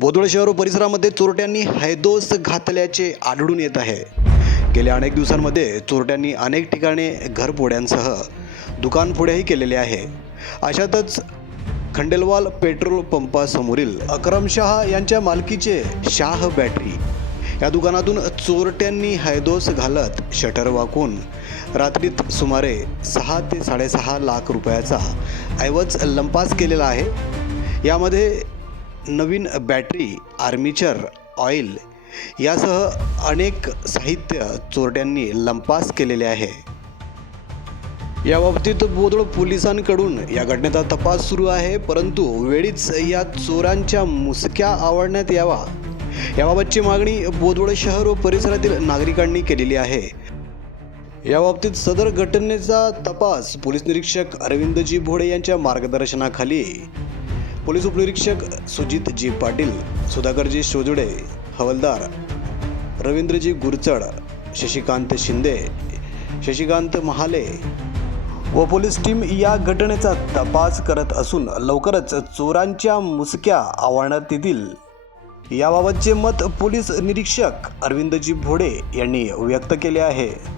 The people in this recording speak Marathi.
बोदोळ शहर व परिसरामध्ये चोरट्यांनी हैदोस घातल्याचे आढळून येत आहे. गेल्या अनेक दिवसांमध्ये चोरट्यांनी अनेक ठिकाणी घरपोड्यांसह दुकानफोड्याही केलेले आहे. अशातच खंडेलवाल पेट्रोल पंपासमोरील अक्रम यांच्या मालकीचे शाह बॅटरी. या दुकानातून चोरट्यांनी हैदोस घालत शटर वाकून रात्रीत सुमारे सहा ते साडेसहा लाख रुपयाचा ऐवज लंपास केलेला आहे. यामध्ये नवीन बॅटरी आर्मिचर ऑइल यासह अनेक साहित्य चोरट्यांनी लंपास केलेले आहे. याबाबतीत बोदळ पोलिसांकडून या घटनेचा तपास सुरू आहे परंतु वेळीच या चोरांच्या मुसक्या आवडण्यात यावा. याबाबतची मागणी बोदवड शहर व परिसरातील नागरिकांनी केलेली आहे. याबाबतीत सदर घटनेचा तपास पोलीस निरीक्षक अरविंदजी भोडे यांच्या मार्गदर्शनाखाली पोलीस उपनिरीक्षक सुजितजी पाटील सुधाकरजी शोजुडे हवलदार रवींद्रजी गुरचड शशिकांत शिंदे शशिकांत महाले व पोलीस टीम या घटनेचा तपास करत असून लवकरच चोरांच्या मुसक्या आवळण्यात येतील. याबाबतचे मत पोलीस निरीक्षक अरविंदजी भोडे यांनी व्यक्त केले आहे.